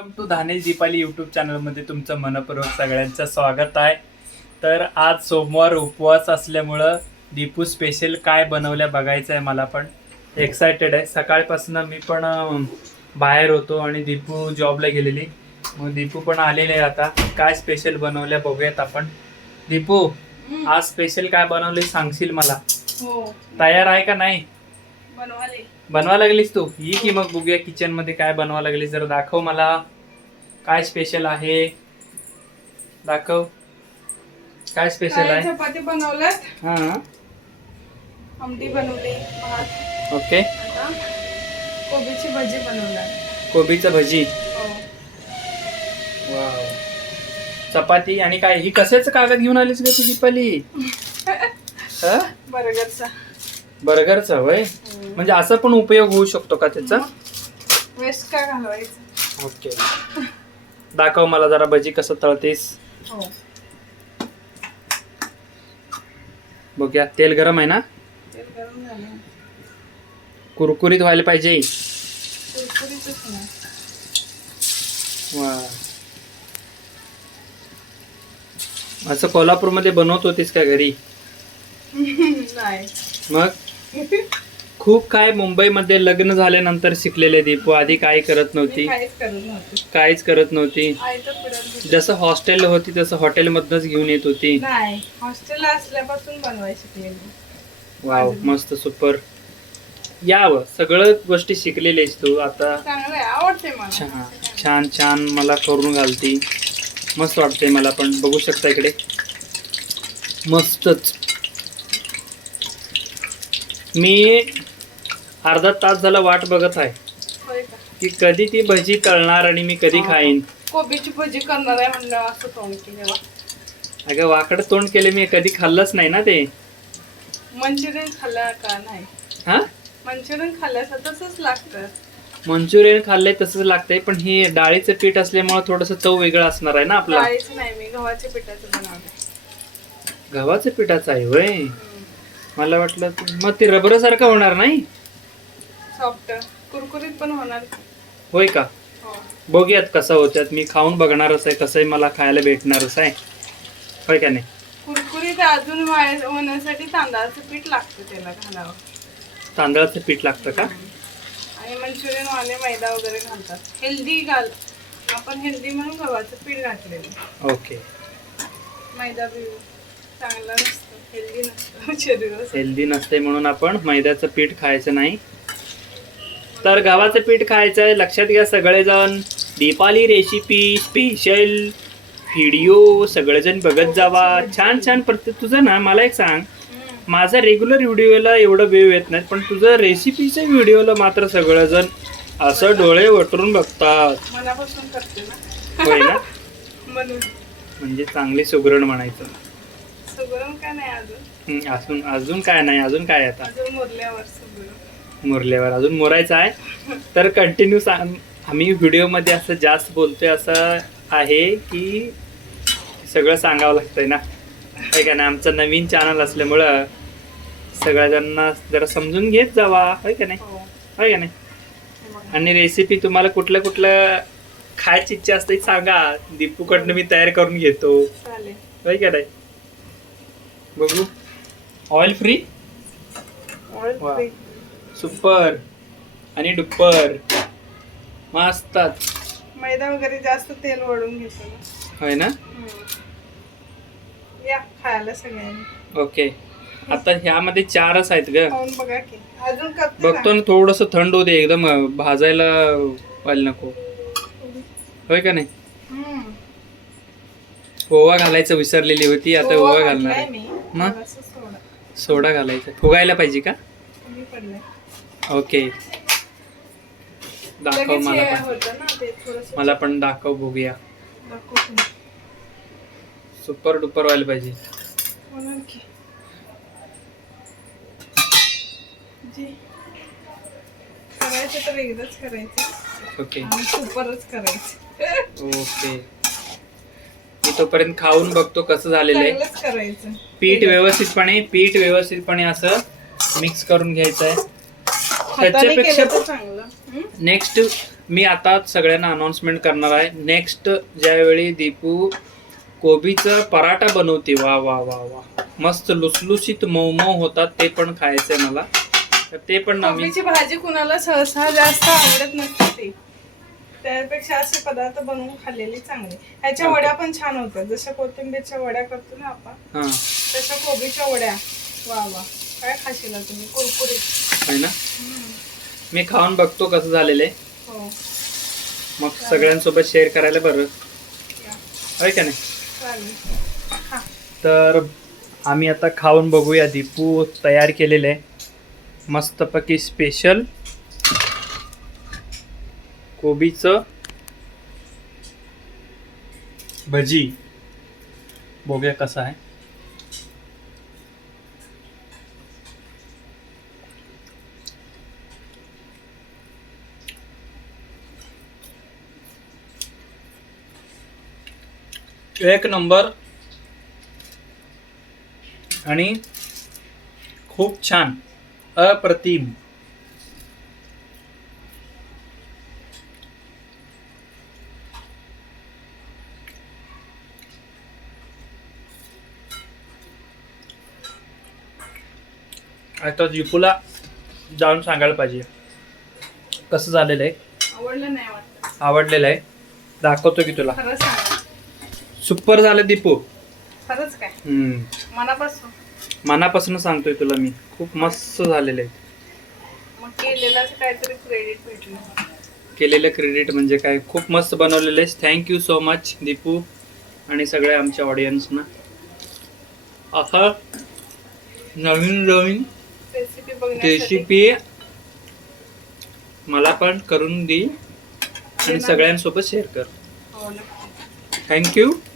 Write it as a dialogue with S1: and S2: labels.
S1: Welcome to Dhanesh Deepali YouTube चॅनलमध्ये तुमचं मनपूर्वक सगळ्यांचं स्वागत आहे. तर आज सोमवार उपवास असल्यामुळं दीपू स्पेशल काय बनवल्या बघायचं आहे मला पण एक्सायटेड आहे. सकाळपासून मी पण बाहेर होतो आणि दीपू जॉबला गेलेली. मग दीपू पण आलेले आता. काय स्पेशल बनवल्या बघूयात आपण. दीपू आज स्पेशल काय बनवले सांगशील मला?
S2: हो.
S1: तयार आहे का नाही?
S2: बनवाले.
S1: बनवा लागलीस तू. ये की मग बघूया किचनमध्ये काय बनवा लागलीस. जरा दाखव मला. काय स्पेशल आहे? दाखव. काय स्पेशल आहे?
S2: चपाती बनवल्यात?
S1: हा.
S2: आमटी बनवली भात.
S1: ओके.
S2: कोबीची भाजी बनवणार.
S1: कोबीचं भजी.
S2: हो.
S1: वाव. चपाती आणि काय? ही कशाच कागद घेऊन आलीस का तुझी पली?
S2: बर्गरचा
S1: बर्गरचा होय म्हणजे असं पण उपयोग होऊ शकतो का त्याचा?
S2: वेस्ट का घालवायचं?
S1: ओके. दाखव मला जरा भजी कसं तळतेस.
S2: हो.
S1: बघूया. तेल गरम आहे ना?
S2: तेल गरम झाले.
S1: कुरकुरीत व्हायला पाहिजे.
S2: कुरकुरीतच ना
S1: वा. असं कोल्हापूरमध्ये बनवत होतीस का घरी?
S2: नाही.
S1: मग? खूप काय मुंबईमध्ये लग्न झाल्यानंतर शिकलेले दीपू. आधी काय करत नव्हती.
S2: काहीच करत नव्हते.
S1: काहीच करत नव्हती.
S2: आयतं पिढत
S1: जसं हॉस्टेलला होती तसं हॉटेलमधनच घेऊन येत होती.
S2: नाही हॉस्टेलला असल्यापासून बनवाय शिकले मी
S1: वाव मस्त सुपर. यावं सगळं गोष्टी शिकलेलीस तू आता.
S2: चांगलं आहे आवडते मला.
S1: छान छान छान मला करून घालती. मस्त वाटते मला पण. बघू शकता इकडे. मस्तच. मी अर्धा तास झाला वाट बघत आहे.
S2: का?
S1: कधी ती भजी तळणार आणि मी कधी खाईन?
S2: कोबीची भजी करणार आहे म्हणलं असं तोंड की तेव्हा
S1: अगं वाकड तोंड केले मी कधी खाल्लंच नाही ना ते.
S2: मंचुरियन खाल्लं का नाही?
S1: हा?
S2: मंचुरियन खाल्ल्याचं तसंच लागतं.
S1: मंचुरियन खाल्लंय तसंच लागतंय पण हे डाळीचं पीठ असल्यामुळे थोडस चव वेगळं असणार आहे ना आपला.
S2: डाळीचं नाही मी गव्हाच्या पिठाचं बनवलं
S1: गव्हाचं पिठाचं आहे होय. मला वाटलं मग ते रबर सारखं होणार नाही?
S2: सॉफ्ट. कुरकुरीत पण होणार.
S1: होय का?
S2: हो.
S1: बघूयात कसं होत्यात. मी खाऊन बघणारच आहे. कसंही मला खायला भेटणारच आहे. होय का नाही?
S2: कुरकुरीत अजून वाळ- होण्यासाठी तांदळाचं पीठ लागतं त्याला घालावं.
S1: तांदळाचं पीठ लागतं का?
S2: आणि मंचुरियन वाले मैदा वगैरे घालतात. हेल्दी घाल. आपण हेल्दी म्हणून गव्हाचं पीठ घातलेलं.
S1: ओके.
S2: मैदा बी चांगला नसतं. हेल्दी नसतं.
S1: म्हणून आपण मैद्याचं पीठ खायचं नाही. तर गव्हाचं पीठ खायचं आहे. लक्षात घ्या सगळेजण. दीपाली रेसिपी स्पेशल व्हिडिओ सगळेजण बघत जावा. छान छान प्रत्येक तुझं ना मला एक सांग. माझा रेग्युलर व्हिडिओला एवढं वेळ येत नाही पण तुझं रेसिपीच्या व्हिडिओला मात्र सगळेजण असं डोळे वटरून बघतात. होय ना? म्हणजे चांगली सुगरण म्हणायचं.
S2: सुगरण का नाही अजून.
S1: अजून अजून काय नाही अजून काय आता?
S2: अजून मुरल्यावर
S1: अजून मुरायचं आहे. तर कंटिन्यू आम्ही व्हिडिओमध्ये असं जास्त बोलतोय असं आहे की सगळं सांगावं लागतंय ना? आहे का नाही? आमचं नवीन चॅनल असल्यामुळं सगळ्यांना जरा समजून घेत जावा होय का नाही?
S2: हो.
S1: होय का नाही? आणि रेसिपी तुम्हाला कुठलं कुठलं खायची इच्छा असते सांगा. दीपूकडनं मी तयार करून घेतो. होय का नाही? बघू. ऑइल फ्री
S2: ऑइल
S1: वा. सुपर आणि डुप्पर मस्तच
S2: मैदा वगैरे जास्त तेल वळून घेतो ना.
S1: होय ना?
S2: हम्म. या खायला सगळ्यांनी.
S1: ओके आता ह्यामध्ये चारच आहेत ग.
S2: खाऊन बघा की. अजून करते
S1: बघतो ना थोडस थंड होते एकदम. अं, भाजायला व्हायला नको. होय का नाही?
S2: हम्म.
S1: ओवा घालायचं विसरलेली होती. आता
S2: ओवा
S1: ओवा घालणार
S2: घातलाय
S1: आहे
S2: मी.
S1: मग?
S2: सोडा.
S1: घालायचा. फुगायला पाहिजे का? ओके. दाखव मला
S2: हे
S1: पण. मला पण दाखव बघूया. सुपर डुपर व्हायला पाहिजे.
S2: जी. करायचं तर एकदाच करायचं.
S1: ओके.
S2: सुपरच करायचं.
S1: ओके. मी तोपर्यंत खाऊन बघतो कसं झालेलं आहे.
S2: चांगलंच करायचं.
S1: पीठ व्यवस्थितपणे पीठ व्यवस्थितपणे असं मिक्स करून घ्यायचं आहे
S2: हाताने
S1: त्याच्यापेक्षा
S2: केलं तर चांगलं. हं?
S1: नेक्स्ट मी आता सगळ्यांना अनाऊन्समेंट करणार आहे. नेक्स्ट ज्यावेळी दीपू कोबीचं पराठा बनवते वा वा वा वा. मस्त लुसलुसीत मऊ मऊ होतात ते पण खायचंय मला. तर ते पण
S2: कोबीची भाजी कुणाला सहसा जास्त आवडत नसते ती. त्यापेक्षा असे पदार्थ बनवून खाल्लेले चांगले. ह्याच्या. वड्या पण छान होतात जशा कोथिंबीरच्या वड्या करतो ना आपण तशा कोबीच्या वड्या. वा वा. काय खाशील तुम्ही कुरकुरीत.
S1: ना? मी खाऊन बघतो कसं झालेलं आहे.
S2: हो.
S1: मग सगळ्यांसोबत शेअर करायला बरं. आहे का नाही?
S2: हा.
S1: तर आम्ही आता खाऊन बघूया. दीपू तयार केलेले आहे. मस्तपैकी स्पेशल कोबीचं भजी. बघूया कसं आहे. एक नंबर. आणि खूप छान. अप्रतिम. आता जिपूला जाऊन सांगायला पाहिजे. कसं झालेलं आहे?
S2: आवडलं नाही
S1: आवडलेलं आहे. दाखवतो की तुला. सुपर झालं दीपू.
S2: खरंच काय. मनापासून.
S1: मनापासून सांगतोय तुला मी. खूप मस्त झालेलं आहे.
S2: केलेलं क्रेडिट भेटलं.
S1: केलेलं क्रेडिट म्हणजे काय? खूप मस्त बनवलेलं आहे थँक्यू सो मच दीपू आणि सगळ्या आमच्या ऑडियन्सना असं नवीन नवीन
S2: रेसिपी
S1: मला पण करून दे आणि सगळ्यांसोबत शेअर कर.
S2: हो
S1: थँक्यू
S2: मच